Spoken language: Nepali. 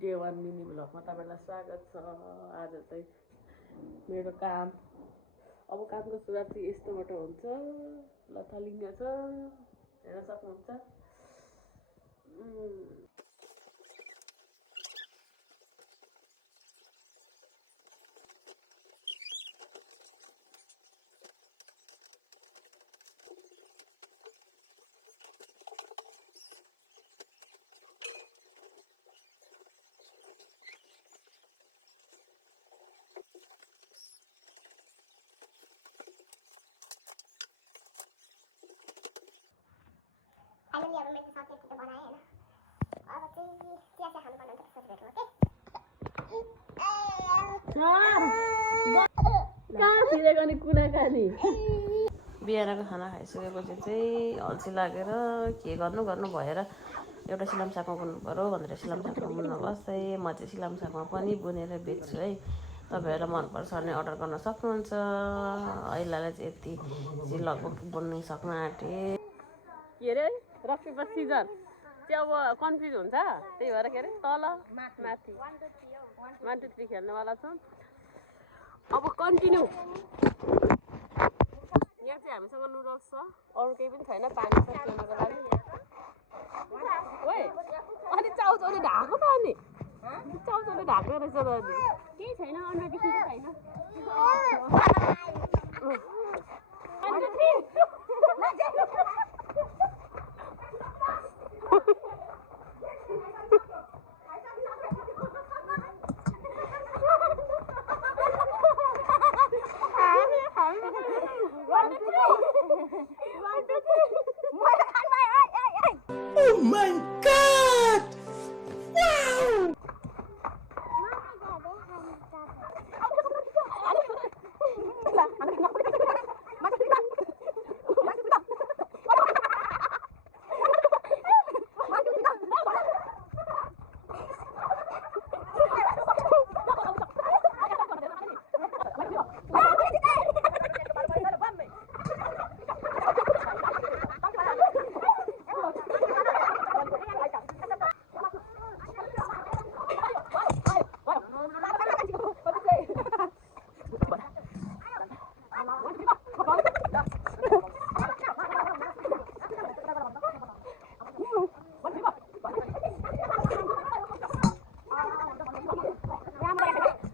डे 1 मिनी भ्लगमा तपाईलाई स्वागत छ। आज चाहिँ मेरो काम अब कामको सुरुवात चाहिँ यस्तोबाट हुन्छ। लथालिङ्ग छ, हेर्न सक्नुहुन्छ। फाइनली अब मैले सकेट त बनाएँ हैन। अब चाहिँ चिया चाहिँ खानु पर्ने हुन्छ त्यसपछि भेटौँ ओके। कहाँ छिरेको नि कुना खानी। बिहानको खाना खाइसकेपछि चाहिँ अल्छी लागेर के गर्नु भएर एउटा सिलाम सागमा बुन्नु पर्यो भनेर सिलाम सागमा बुन्न बस्दै म चाहिँ सिलाम सागमा पनि बुनेर बेच्छु है। तपाईँहरूलाई मनपर्छ भने अर्डर गर्न सक्नुहुन्छ। अहिलेलाई चाहिँ यति चाहिँ लगभग बुन्नै सक्न आँटेँ। के अरे रक पेपर सिजर चाहिँ अब कन्फ्युज हुन्छ, त्यही भएर के अरे तल माथि 1 2 3 खेल्नेवाला छ। अब कन्टिन्यू। यहाँ चाहिँ हामीसँग नुडल्स छ, अरू केही पनि छैन। पानी छ पिउनको लागि। ओए अनि चाउचाउले ढाको त अनि चाउचाउले ढाक्ने रहेछ त अनि केही छैन, अनुहार देखिन्छ छैन। 1 2 3